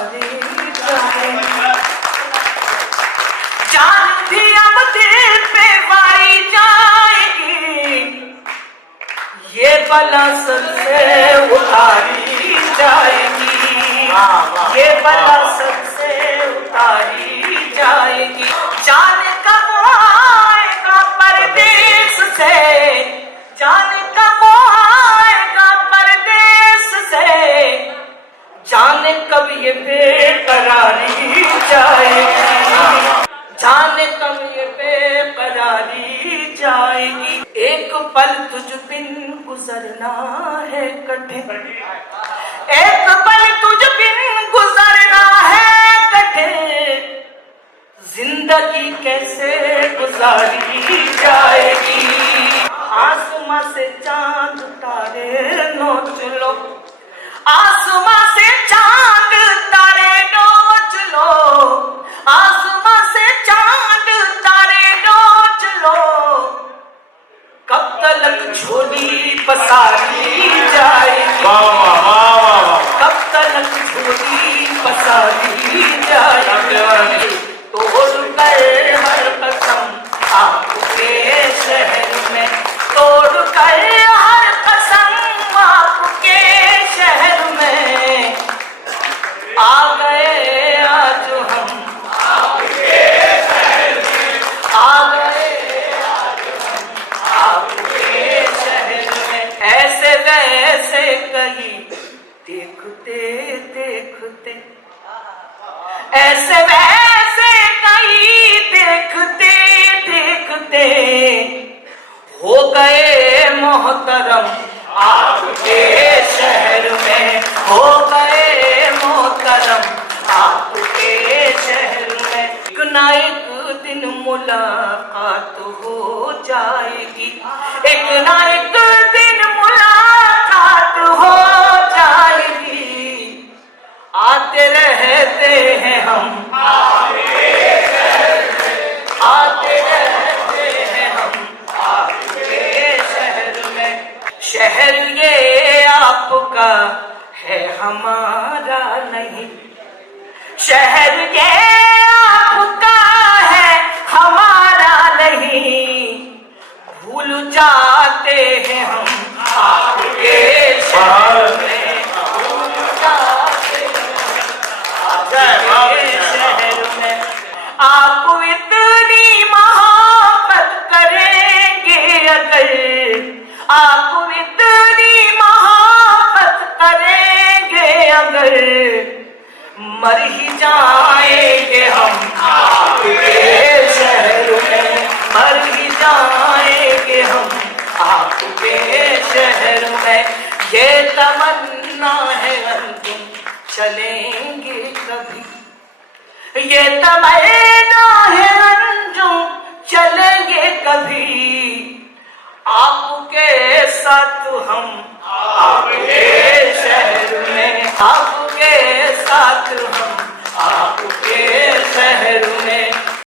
उतारी जाएगी। जान भी अब दिल पे वारी जाएगी, ये बला सर से उतारी जाएगी, ये बला सर से उतारी जाएगी। जाने कब आएगा परदेश से, जाने कब आएगा परदेश से, जाने कब ये बेकरारी जाएगी, जाने कब ये बेकरारी जाएगी। एक पल तुझ बिन गुजरना है कठिन, एक पल तुझ बिन गुजरना है कठिन, जिंदगी कैसे गुजारी जाएगी। आसमां से चांद तारे नोच लो, आसमां से चांद तारे नोच लो, आसमां से चांद तारे नोच लो, कब तक झोली पसारी जाएगी, कब तक झोली पसारी जाएगी। तोड़ गए हर कसम आपके शहर में, तोड़ गए हर कसम आपके शहर में, आ गए आज हम आपके शहर में, आ गए आज हम आपके शहर में। ऐसे वैसे कहीं देखते देखते, ऐसे वैसे कहीं देखते देखते, हो गए मोहतरम आपके शहर में, हो गए मोहतरम आपके शहर में। एक ना एक दिन मुलाकात हो जाएगी, एक ना एक दिन मुलाकात हो जाएगी। आते रहते हैं हम आपके शहर में, आते रहते हैं हम आपके शहर में। शहर ये आपका है हमारा नहीं, शहर ये आपका है हमारा नहीं, भूल जाते हैं हम आपके शहर में, भूल जाते हैं आपके शहर में। आप इतनी मोहब्बत करेंगे अगर, आप इतनी मोहब्बत करेंगे अगर, मर ही जाएंगे हम आपके शहर में, मर ही जाएंगे हम आपके शहर में। ये तमन्ना है अंजुम चलेंगे कभी, ये तमन्ना है अंजुम चलेंगे कभी, आपके साथ हम आपके शहर में, आपके साथ हम आपके शहर में।